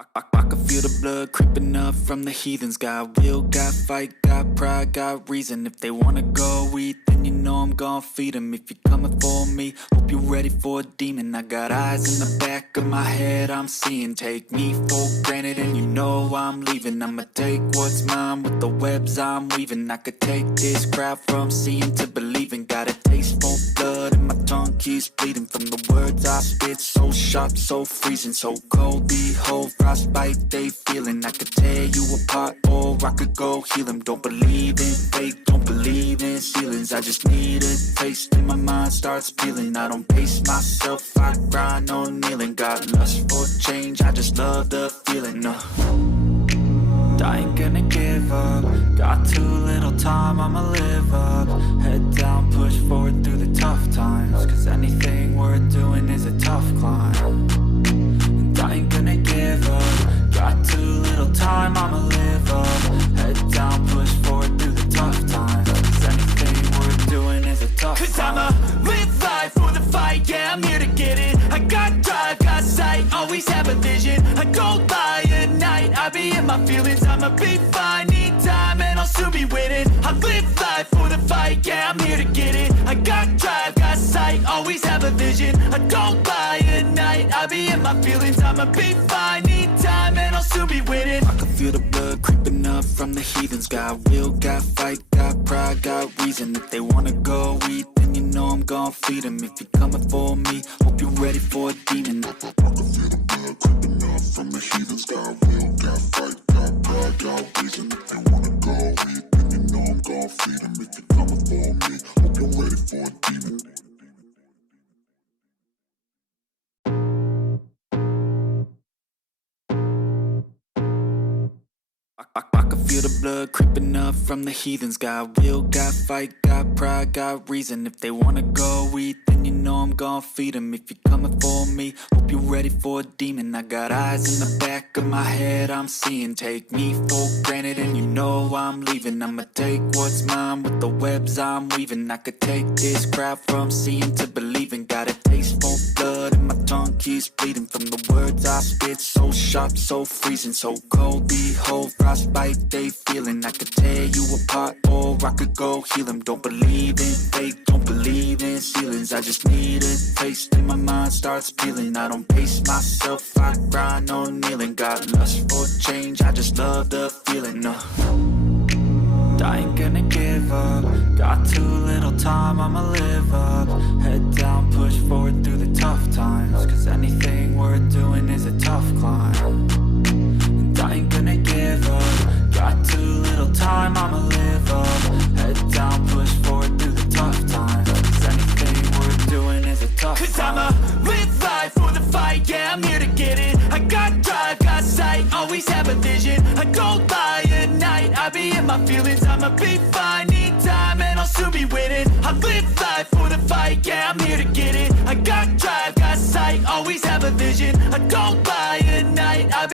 I can feel the blood creeping up from the heathens. Got will, got fight, got pride, got reason. If they wanna go eat, then you know I'm gon' feed them. If you're coming for me, hope you're ready for a demon. I got eyes in the back of my head, I'm seeing. Take me for granted and you know I'm leaving. I'ma take what's mine with the webs I'm weaving. I could take this crowd from seeing to believing. Got a taste for blood and my tongue keeps bleeding from the words I spit. So sharp, so freezing, so cold. Behold, frostbite they feeling. I could tear you apart or I could go heal them. Don't believe in fate, don't believe in ceilings. I just need a taste and my mind starts peeling. I don't pace myself, I grind on kneeling. Got lust for change, I just love the feeling. I ain't gonna give up. Got too little time, I'ma live up. Head down, push forward through the tough times. Cause anything worth doing is a tough climb. And I ain't gonna give up. Got too little time, I'ma live up. Head down, push forward through the tough times. Cause anything worth doing is a tough climb. Cause I'ma live life for the fight, yeah, I'm here to get it. I got drive, got sight, always have a vision. I go by at night, I be in my feelings. I'ma be fine, need time, and I'll soon be winning. I live life for the fight, yeah, I'm here to get it. I got drive, got sight, always have a vision. I don't lie at night, I be in my feelings. I'ma be fine, need time, and I'll soon be winning. I can feel the blood creeping up from the heathens. Got will, got fight, got pride, got reason. If they wanna go eat, then you know I'm gon' feed them. If you're coming for me, hope you're ready for a demon. I can feel the blood creeping up from the heathens. Got will, got fight, got pride, got reason. If you wanna go eat, then you know I'm gon' feed them. If you're coming for me, hope you're ready for a demon. I can feel the blood creeping up from the heathens. Got will, got fight, got pride, got reason. If they wanna go eat, then you know I'm gon' feed them. If you're coming for me, hope you're ready for a demon. I got eyes in the back of my head, I'm seeing. Take me for granted and you know I'm leaving. I'ma take what's mine with the webs I'm weaving. I could take this crowd from seeing to believing. Got a taste for blood and my tongue keeps bleeding from the words I spit. So sharp, so freezing, so cold. Behold, frostbite they feeling. I could tear you apart or I could go heal them. Don't believe in fate, don't believe in ceilings. I just need a taste and my mind starts peeling. I don't pace myself, I grind on kneeling. Got lust for change, I just love the feeling. I ain't gonna give up. Got too little time, I'ma live up. Head down, push forward through the tough times. Cause anything worth doing is a tough climb. And I ain't gonna give up. Got too little time, I'ma live up. Head down, push forward through the tough times. Cause anything worth doing is a tough climb. Cause I'ma live life for the fight, yeah, I'm here to get it. I got drive, got sight, always have a vision. I don't lie at night, I be in my feelings. I'ma be fine, need time, and I'll soon be winning. I live life for the fight, yeah,